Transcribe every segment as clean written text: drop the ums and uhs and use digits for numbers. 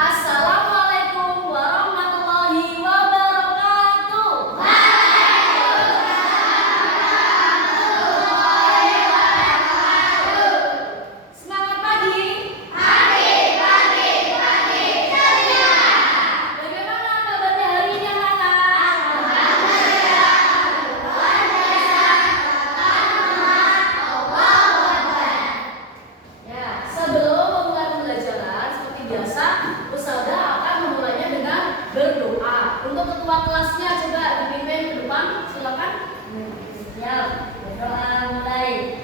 Assalamualaikum warahmatullahi wabarakatuh. Semangat pagi. Bagaimana kabarnya hari ini, anak-anak? Ya, sebelum memulai pembelajaran seperti biasa, Ustazah akan memulainya dengan berdoa. Untuk ketua kelasnya coba dipimpin ke depan, silakan. Ya, berdoa mulai.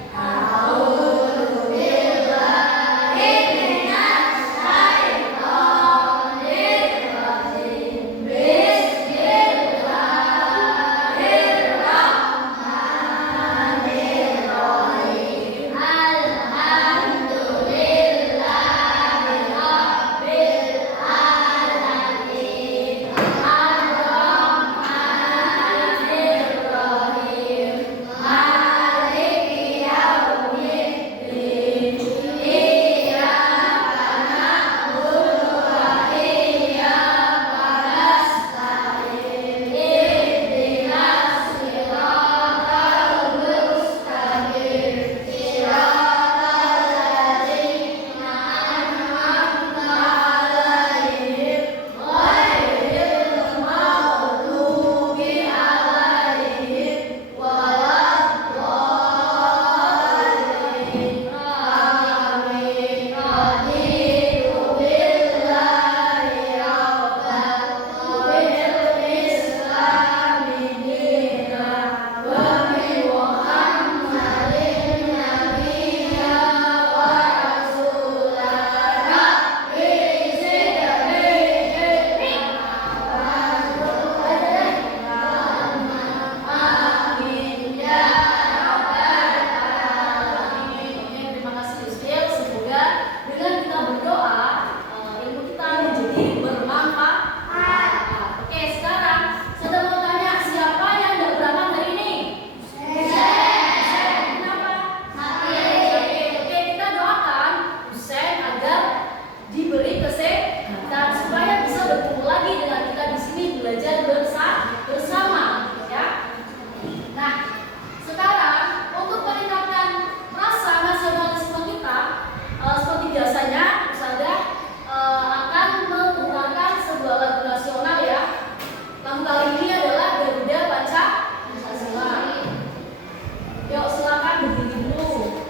Terima kasih Yusril. Semoga dengan kita berdoa ilmu kita menjadi bermanfaat. Oke, sekarang saya mau tanya, siapa yang tidak berangkat hari ini? Kenapa? Oke, kita doakan Husein agar diberi kesehatan supaya bisa bertemu lagi dengan kita di sini belajar bersama, ya. Nah, sekarang untuk meningkatkan rasa nasionalisme kita, seperti biasanya Ustazah akan memutarkan sebuah lagu nasional, ya. Lagu kali ini adalah Garuda Pancasila. Yuk, silakan berdiri dulu.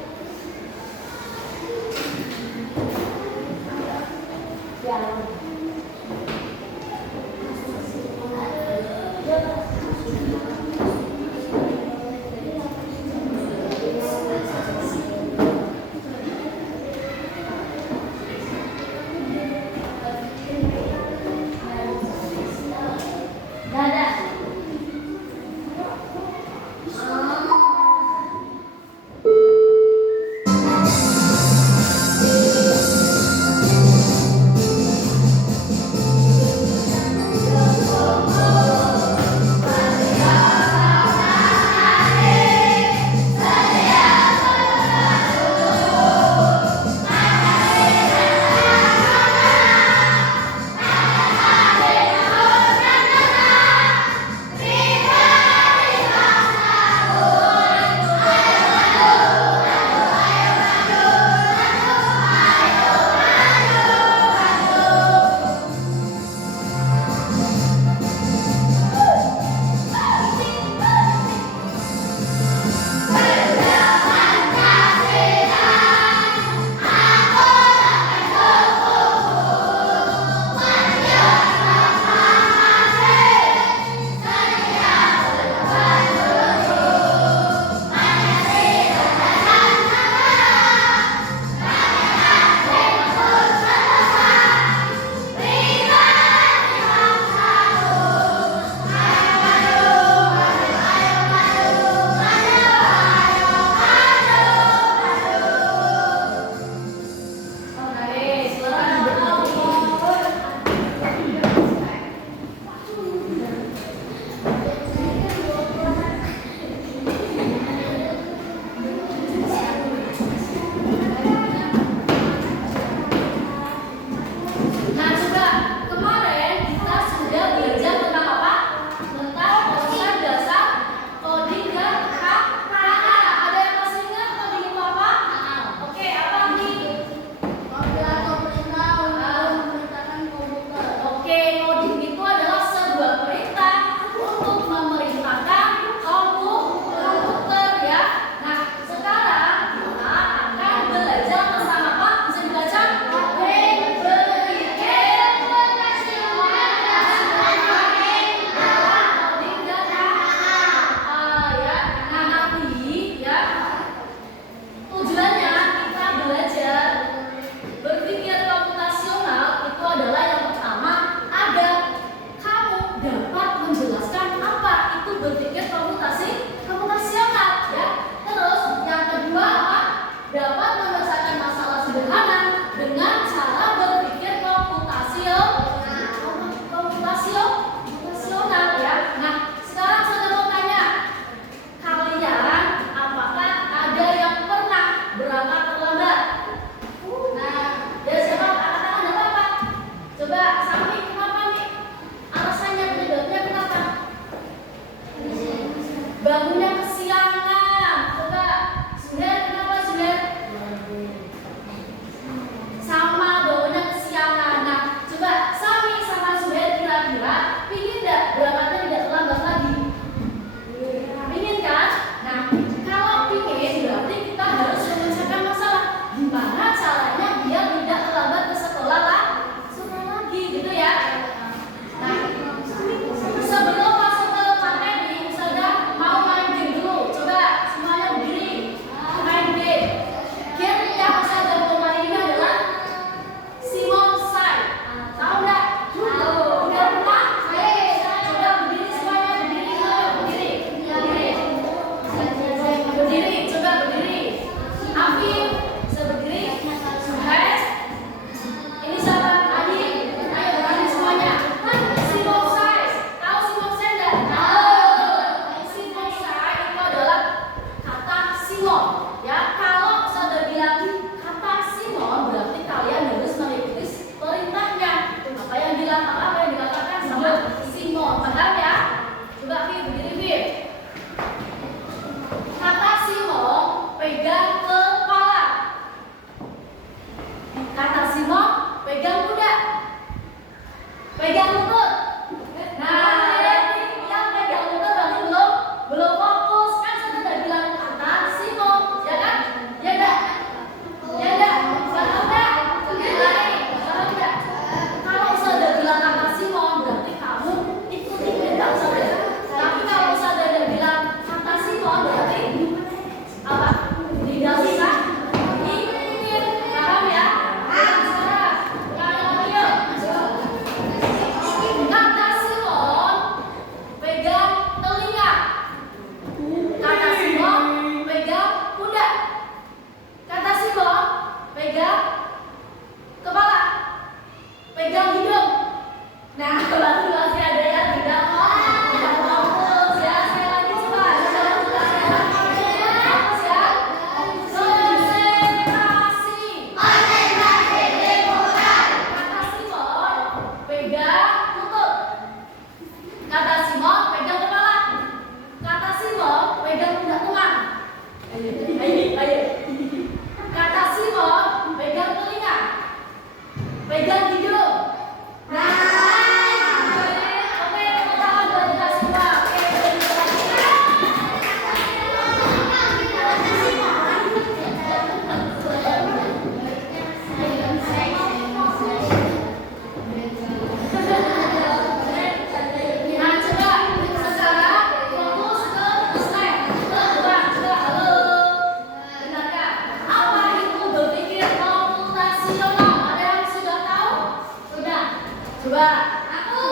Coba aku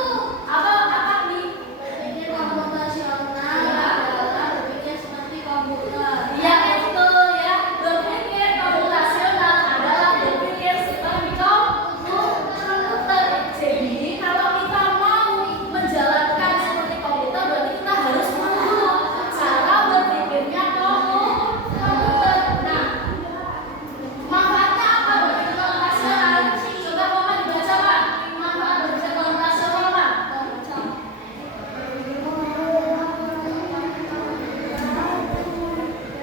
apa nih? Berpikir komputasional adalah berpikir seperti komputer. Iya itu ya, berpikir komputasional adalah berpikir seperti komputer. Jadi kalau kita mau menjalankan seperti komputer, berarti kita harus tahu cara berpikirnya komputer. Nah, manfaatnya apa berpikir komputasional? Coba Mama dibaca Pak. Manfaat berpikir komputasional Pak.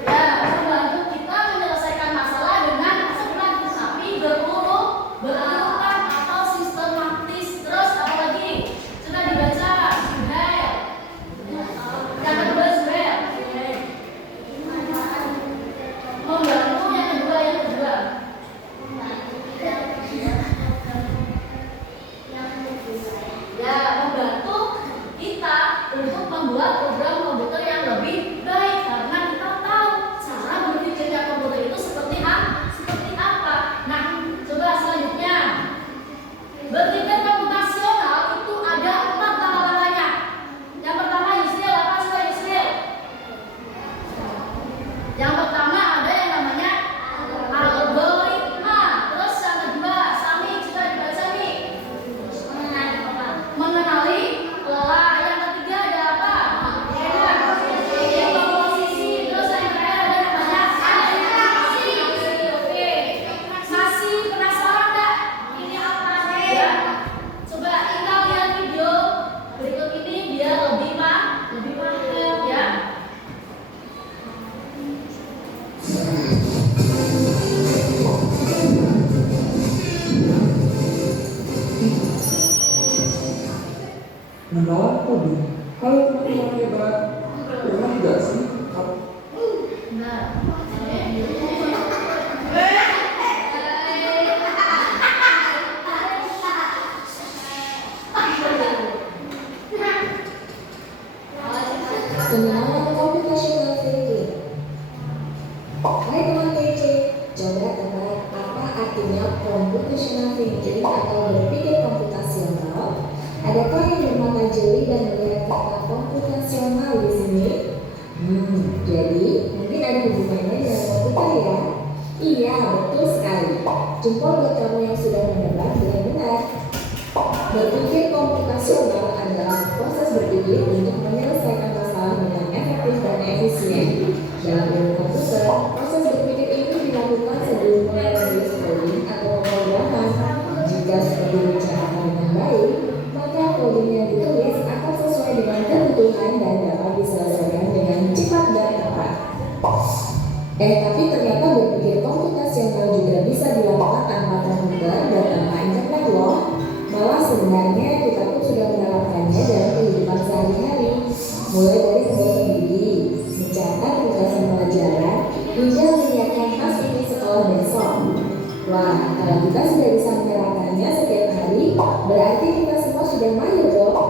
Ya, membantu kita menyelesaikan masalah dengan cepat, tapi berurutan atau sistematis. Terus apa lagi? Coba dibaca, Zuhair. Yang kedua Zuhair. Membantu yang kedua. Ya, membantu kita untuk membuat program komputer yang lebih baik karena kita tahu cara berpikirnya komputer itu seperti apa. Nah, coba selanjutnya. Berpikir komputasional itu ada 4 langkah-langkahnya. Yang pertama Yusril, apa coba Yusril? Yang pertama ada yang namanya algoritma. Terus yang kedua, Sami coba dibaca nih. Mengenali lelah. Yang ketiga ada apa? Komposisi. Terus yang terakhir ada namanya animasi. Oke. Masih penasaran nggak? Ini apa ya? Coba kita lihat video berikut ini biar lebih paham ya. Mendalam coding. Halo teman-teman hebat. Pernah nggak sih? Nah. Pengenalan computational thinking. Hai teman PC, coba tebak apa artinya computational thinking atau berpikir komputasional? Adakah yang bermata jeli dan melihat kata komputasional di sini? Jadi mungkin ada hubungannya dengan komputer ya? Iya, betul sekali. Jempol buat kamu yang sudah menebak dengan benar. Berpikir komputasional adalah proses berpikir untuk menyelesaikan masalah dengan efektif dan efisien. Dalam ilmu komputer, proses berpikir ini dilakukan sebelum mulai menulis coding atau pemrograman. Jika seperti direncanakan dengan baik, maka coding yang ditulis akan sesuai dengan kebutuhan dan dapat diselesaikan dengan cepat dan tepat. Tapi ternyata berpikir komputasional juga bisa dilakukan tanpa komputer dan tanpa internet loh. Malah sebenarnya kita pun sudah menerapkannya dalam kehidupan sehari-hari, mulai dari membuat sendiri, mencatat tugasan pelajaran, hingga menyiapkan tas untuk sekolah besok. Wah, kalau kita sudah bisa menerapkannya setiap hari, berarti kita semua sudah mahir dong.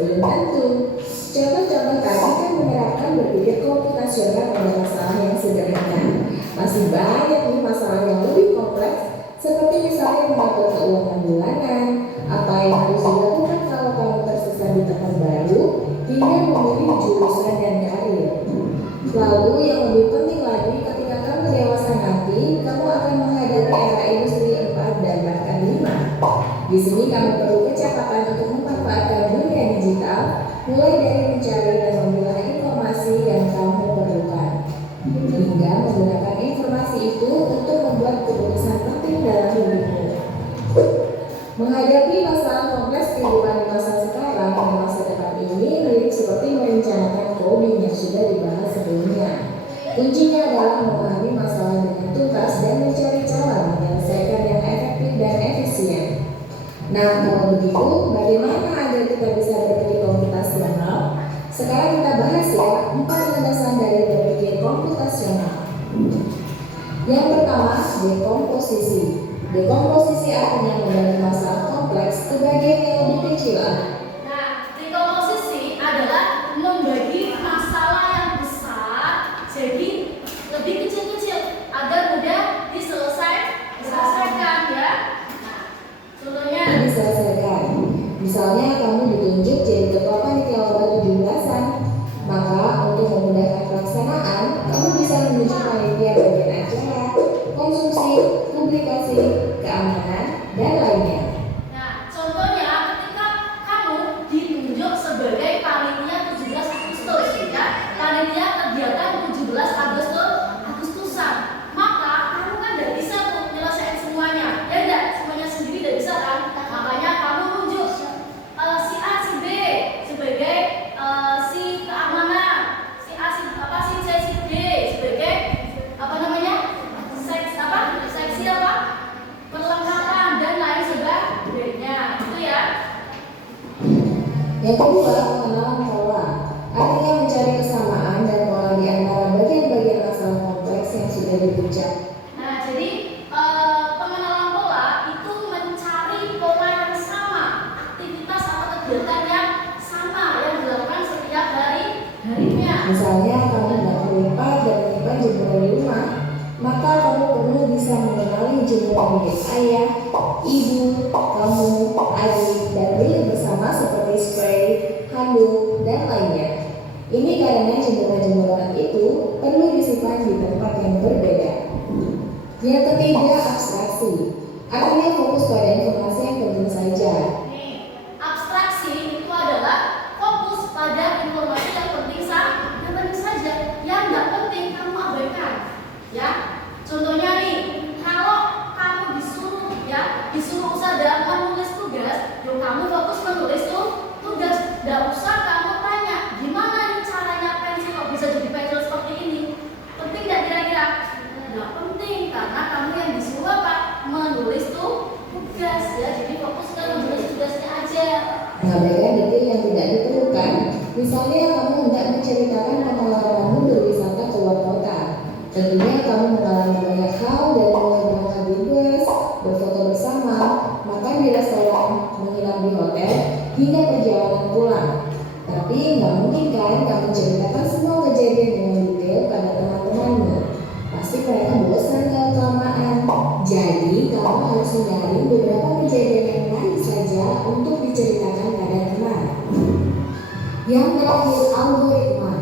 Belum tentu. Contoh-contoh tadi kan menerapkan berpikir komputasional pada masalah yang sederhana. Masih banyak nih masalah yang lebih kompleks, seperti misalnya mengatur keuangan bulanan, apa yang harus dilakukan kalau kamu tersesat di tempat baru, hingga memilih jurusan dan karir. Lalu yang lebih penting lagi, ketika kamu dewasa nanti, kamu akan menghadapi era industri 4 dan bahkan 5. Di sini kamu perlu kecepatan untuk memanfaatkan dunia digital, mulai dari mencari dan memilah informasi yang kamu perlukan, hingga menggunakan informasi itu untuk membuat keputusan penting dalam hidupmu. Menghadapi masalah kompleks kehidupan di masa sekarang dan masa depan ini mirip seperti merencanakan coding yang sudah dibahas sebelumnya. Kuncinya adalah memahami masalah dengan tuntas dan mencari cara menyelesaikan yang efektif dan efisien. Nah, kalau begitu, bagaimana agar kita bisa berpikir komputasional? Sekarang kita bahas ya 4 landasan dari berpikir komputasional. Yang pertama, dekomposisi. Dekomposisi artinya membagi masalah kompleks ke bagian yang lebih kecil. Nah, dekomposisi adalah membagi masalah yang besar jadi lebih kecil-kecil agar mudah diselesaikan ya. Nah, contohnya Misalnya kamu ditunjuk jadi ketua panitia lomba 17-an, maka untuk memudahkan pelaksanaan, kamu bisa menunjuk panitia bagian acara, konsumsi, publikasi, keamanan, dan lainnya. Nah, contohnya ketika kamu ditunjuk sebagai panitia 17 Agustus, ya, panitia kegiatan 17 Agustusan, maka kamu kan tidak bisa tuh nyelesain semuanya, ya enggak, semuanya sendiri tidak bisa kan? Makanya kamu tunjuk si A, si B sebagai si keamanan, si A, si C, si D sebagai seksi perlengkapan dan lain sebagainya, itu ya. Yang kedua, pengenalan pola. Artinya mencari kesamaan dan pola di antara bagian-bagian masalah kompleks yang sudah dibicarakan. Nah, jadi pengenalan pola itu mencari pola yang sama, aktivitas atau kegiatan yang sama yang dilakukan setiap harinya. Misalnya kamu tidak melipat dan menyimpan jemuran di rumah, maka kamu perlu bisa mengenali jemuran milik ayah, ibu, kamu, adik, dan milik bersama seperti spray, handuk, dan lainnya. Ini karena jemuran-jemuran itu perlu disimpan di tempat yang berbeda. Yang ketiga, abstraksi. Artinya fokus pada informasi yang penting saja. Nih, abstraksi itu adalah fokus pada informasi yang penting saja, yang nggak penting kamu abaikan. Ya, contohnya nih, kalau kamu disuruh usada menulis tugas, yuk kamu fokus menulis tugas. Nggak usah kamu tanya gimana nih caranya pensil kok bisa jadi pensil seperti ini. Penting nggak kira-kira? Nggak penting karena kamu yang disuruh apa? Menulis tugas ya. Jadi fokus ke menulis tugasnya aja. Mengabaikan detail yang tidak diperlukan. Misalnya kamu hendak menceritakan pengalamanmu berwisata keluar kota. Tentunya kamu mengalami banyak hal dari mulai berangkat di bus, berfoto bersama, makan di restoran, menginap di hotel, hingga perjalanan pulang. Tapi nggak mungkin kan kamu ceritakan semua kejadian dengan detail pada teman-temanmu. Pasti mereka bosan kalau kelamaan. Jadi kamu harus mencari beberapa kejadian yang lain saja untuk diceritakan pada teman. Yang terakhir, algoritma.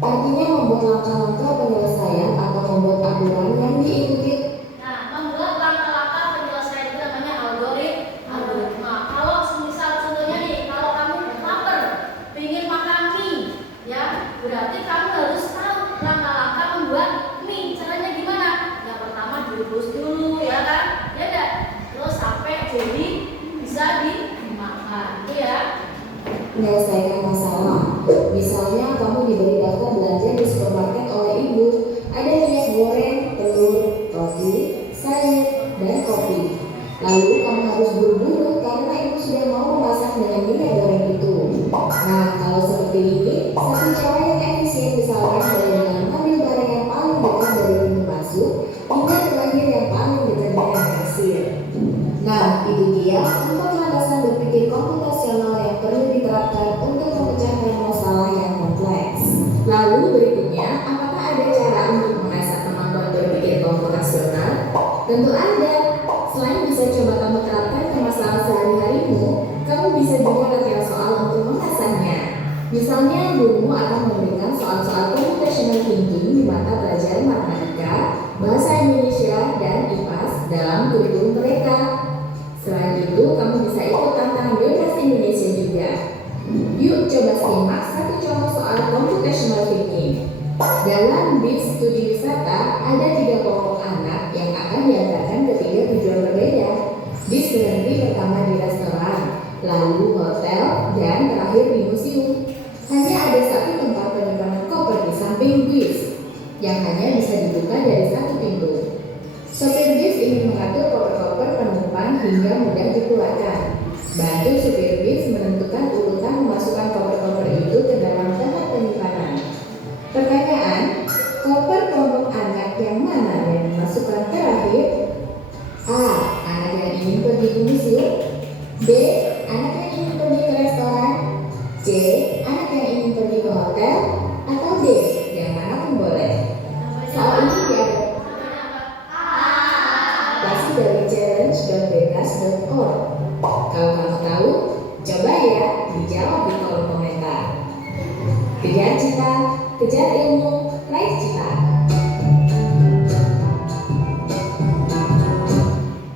Artinya membuat langkah-langkah penyelesaian atau membuat aturan yang diikuti. Nah, membuat langkah-langkah penyelesaian itu namanya algoritma. Kalau semisal contohnya nih, kalau kamu lapar, ingin makan mie, ya, berarti kamu harus tahu langkah-langkah membuat mie. Caranya gimana? Yang pertama direbus dulu, ya kan? Ya enggak? Terus sampai jadi bisa dimakan, itu ya. Menyelesaikan masalah. Misalnya kamu diberi daftar belanja di supermarket oleh ibu. Ada minyak goreng, telur, roti, sayur, dan kopi. Lalu kamu harus buru-buru karena ibu sudah mau memasak dengan minyak goreng itu. Nah, kalau seperti ini, satu cara yang efisien misalnya adalah dengan mengambil barang yang paling dekat dari pintu masuk hingga terakhir yang paling dekat dengan kasir. Nah, itu dia 4 landasan berpikir komputasional yang perlu diterapkan untuk memecahkan masalah yang kompleks. Lalu berikutnya, apakah ada cara untuk mengasah kemampuan berpikir komputasional? Tentu ada. Selain bisa coba kamu terapkan ke masalah sehari-harimu, kamu bisa juga latihan soal untuk mengasahnya. Misalnya, gurumu akan memberikan soal-soal computational thinking di mata pelajaran matematika, bahasa Indonesia, dan IPAS dalam kurikulum mereka. Selain itu, kamu bisa ikut tantangan bebas Indonesia juga. Yuk coba simak satu contoh soal computational thinking. Dalam BIS studi wisata, ada 3 kelompok anak yang akan diantarkan ke 3 tujuan berbeda. BIS berhenti pertama di restoran, lalu hotel, dan terakhir di museum. Hanya ada 1 tempat penyimpanan koper di samping BIS, yang hanya bisa dibuka dari 1 pintu. Sopir bis ingin mengatur koper-koper penumpang hingga mudah dikeluarkan. Bantu supir bis menentukan urutan memasukkan koper-koper itu ke dalam tempat penyimpanan. Pertanyaan, koper kelompok anak yang mana yang dimasukkan terakhir? A. Anak yang ingin pergi ke museum. B. Anak yang ingin pergi ke restoran. C. Anak yang ingin pergi ke hotel. Atau D. Yang mana pun boleh. Soal ini diadaptasi dari challenge.bebas.org. Kalau kamu tahu, Coba ya dijawab di kolom komentar. Kejar cita, kejar ilmu, raih cita.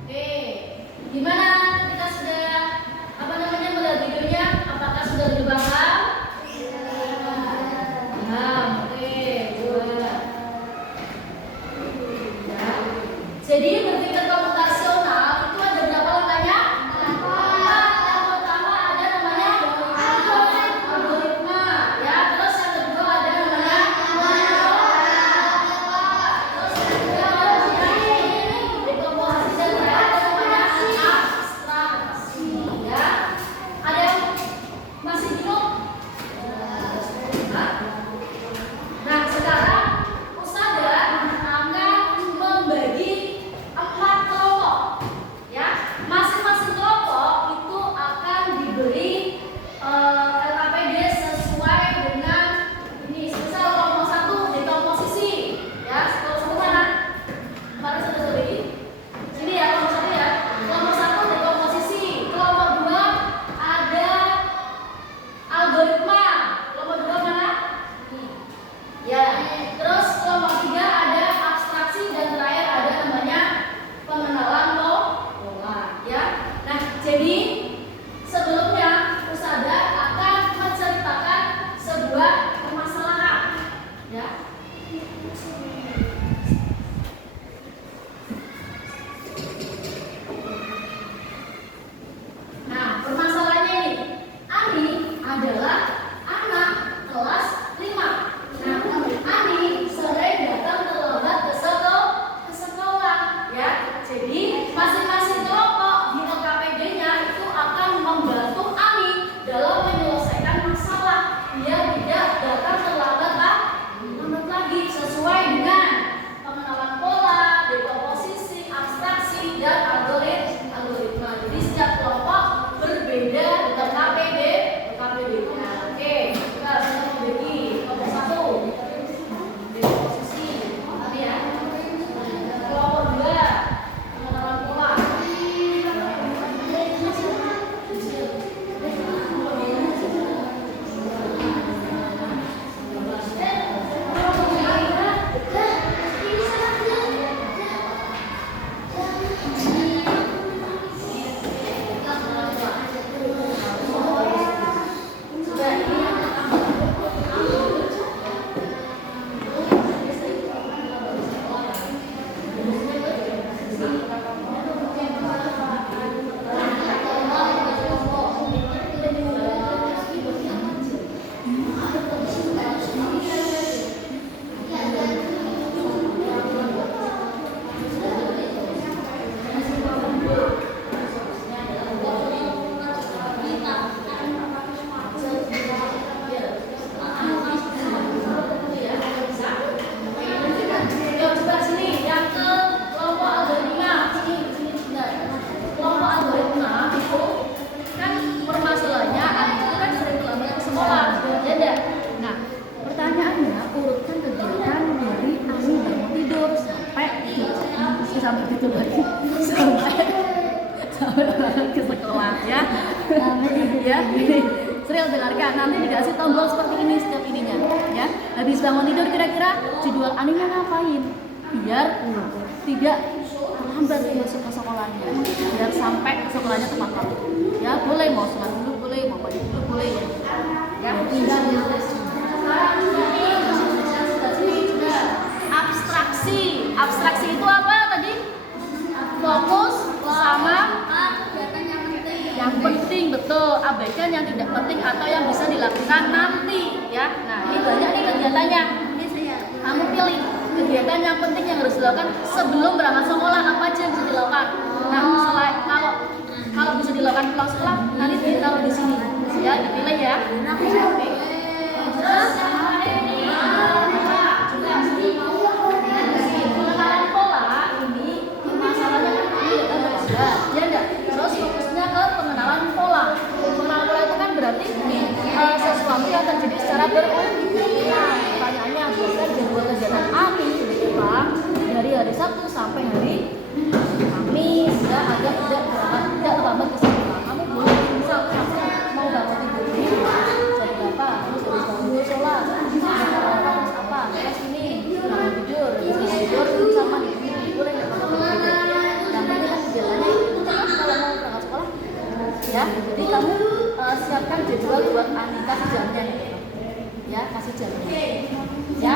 Oke, gimana ketika sudah melihat videonya? Apakah sudah lebih paham? Paham. Oke, buat. Ya. Jadi berpikir komputasional itu ada berapa langkahnya? Yang pertama ada namanya algoritma, ya. Terus yang kedua ada namanya terus yang ketiga ada namanya dekomposisi dan terakhir ada namanya abstraksi, ya. Ada yang masih bingung? Hah? Nah, sekarang Usada akan membagi 4 kelompok, ya. Masing-masing kelompok itu akan diberi LKPD sesuai dengan ini. Misal kelompok 1 dekomposisi, ya. Kelompok 1 mana? Kemarin sudah bagi. Sini ya, kelompok 1 ya. Kelompok 1 dekomposisi. Kelompok 2 ada algoritma. Kelompok 2 mana? Ya, terus kelompok 3 ada abstraksi dan terakhir ada namanya pengenalan pola, ya. Nah, jadi sebelumnya Usada akan menceritakan sebuah permasalahan, ya. Nah, permasalahannya ini, Ani adalah anak kelas 5. Nah, Ani sering datang terlambat ke sekolah, ya. Jadi masing-masing kelompok di LKPD-nya itu akan membantu Ani dalam menyelesaikan masalah biar tidak datang terlambat lagi sesuai dengan pengenalan pola, dekomposisi, abstraksi, dan algoritma. Jadi setiap kelompok berbeda dengan LKPD-nya. Oke, kita sudah membagi kelompok 1 dekomposisi, tadi ya. Kelompok 2 pengenalan pola. Yuk, coba sini yang ke kelompok algoritma. Sini sebentar. Kelompok algoritma itu kan permasalahannya anak itu kan sering terlambat ke sekolah, ya enggak? Nah, pertanyaannya urutkan kegiatan dari Ani bangun tidur sampai gitu lagi sampai berangkat ke sekolah, ya. Ya, serius dengarkan. Nanti dikasih tombol seperti ini setiap ininya, ya. Habis bangun tidur kira-kira jadwal Aninya ngapain? Biar tidak terlambat masuk ke sekolahnya, biar sampai ke sekolahnya tepat waktu. Ya, boleh mau sholat dulu boleh, mau mandi dulu boleh, ya. Abstraksi itu apa tadi? Fokus sama yang penting, betul. Abaikan yang tidak penting atau yang bisa dilakukan nanti, ya. Nah, ini banyak nih kegiatannya. Kamu pilih kegiatan yang penting yang harus dilakukan sebelum berangkat sekolah, apa aja yang bisa dilakukan. Nah, selain kalau bisa dilakukan pulang sekolah, nanti ditaruh di sini, ya. Dipilih ya. Terus pengenalan pola ini masalahnya kan ini datang terlambat, ya enggak? Terus fokusnya ke pengenalan pola. Pengenalan pola itu kan berarti sesuatu yang terjadi secara berulang. Pertanyaannya buatkan jadwal kegiatan Ani pulang dari hari Sabtu sampai hari Kamis, ya, agar tidak terlambat ke sekolah. Kamu boleh misal Sabtu ya. Jadi kamu siapkan jadwal buat Andika kasih jamnya gitu. Ya, kasih jamnya. Ya.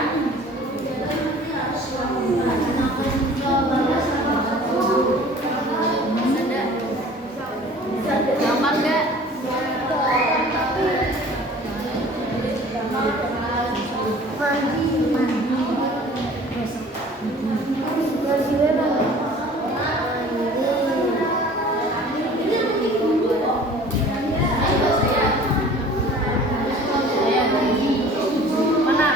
Gampang enggak? Mana?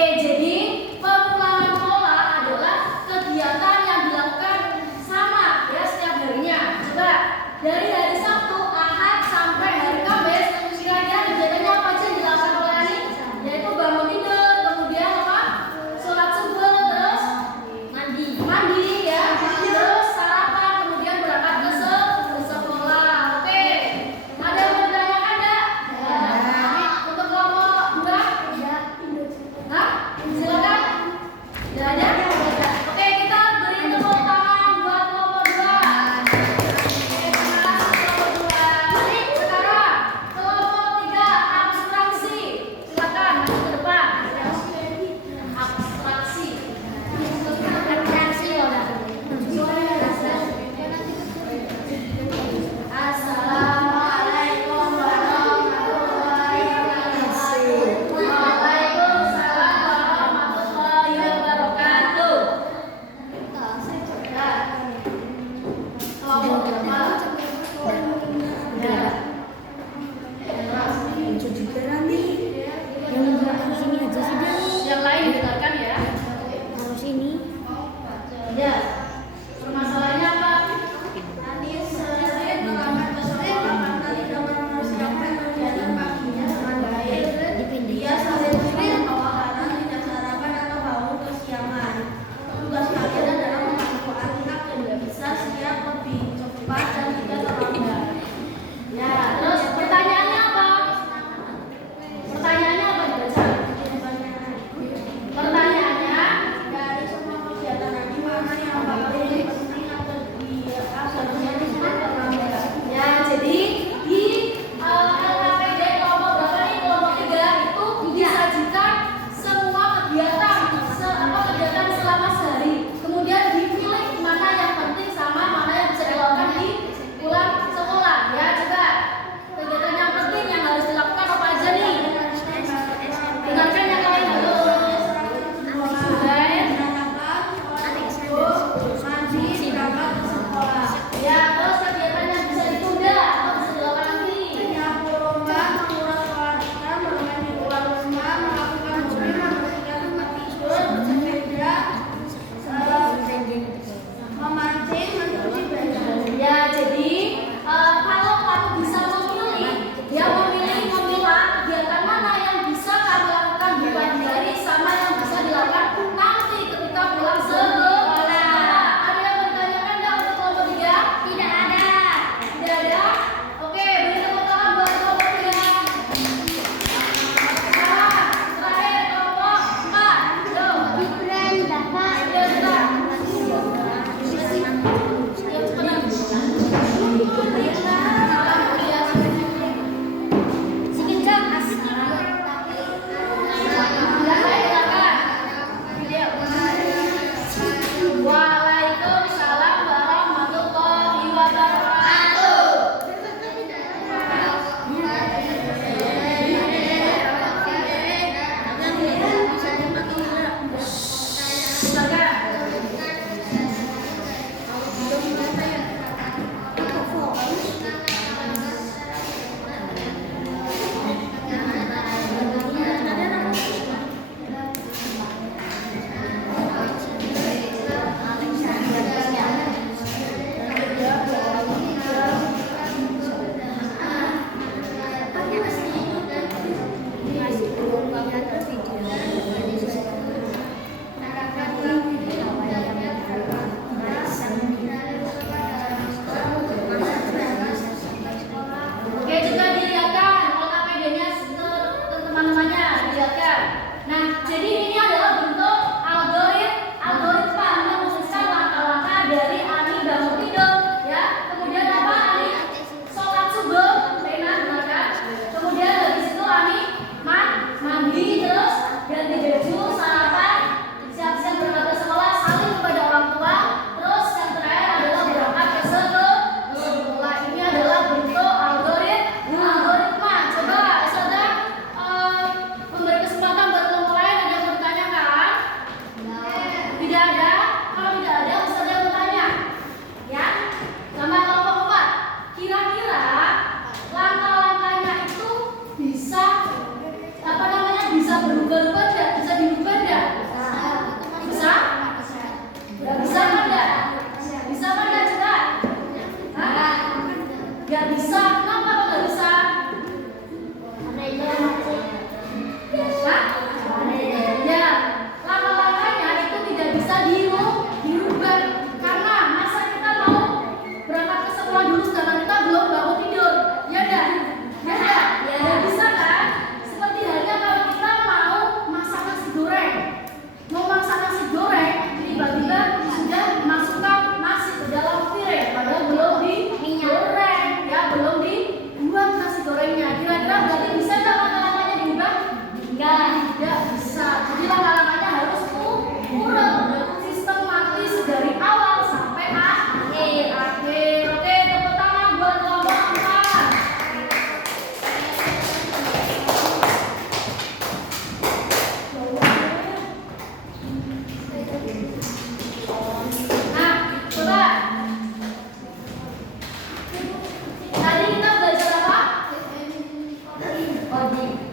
Oke, jadi pengulangan pola adalah kegiatan yang dilakukan sama ya setiap harinya. Coba dari hari Sabtu, Ahad sampai hari Kamis, kira-kira kegiatannya apa aja yang dilakukan oleh Ani? Yaitu bangun tidur, kemudian apa? Sholat subuh, terus mandi ya, terus sarapan, kemudian berangkat ke sekolah. Oke, ada yang mau ditanyakan enggak? Untuk kelompok 2? Hah?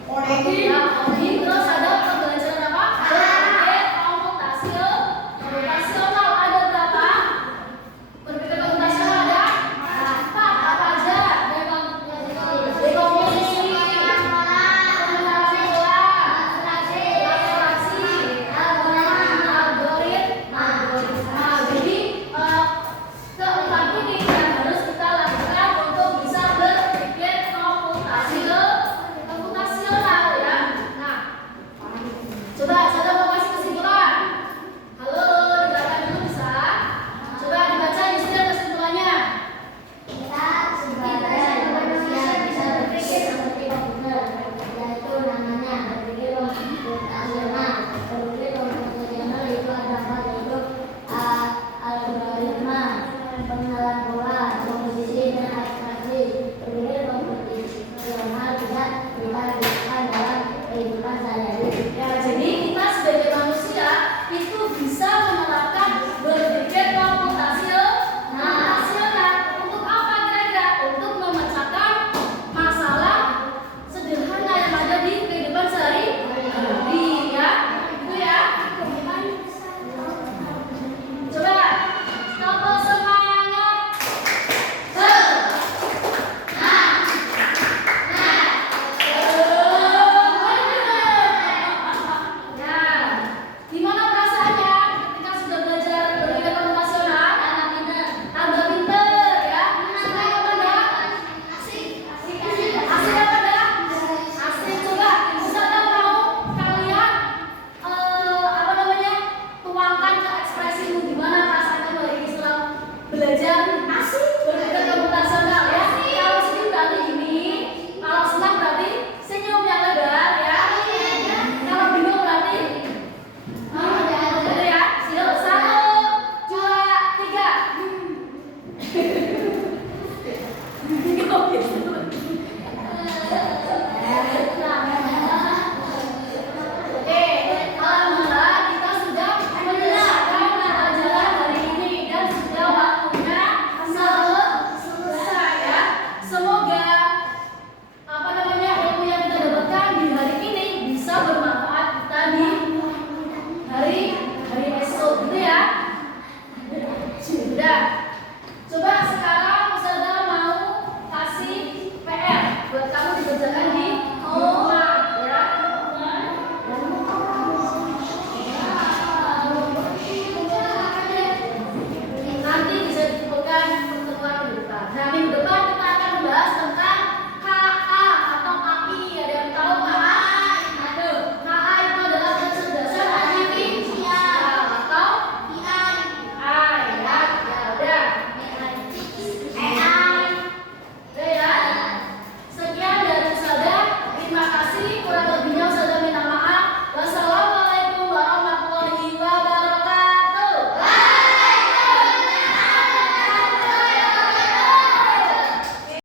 Ya, Odin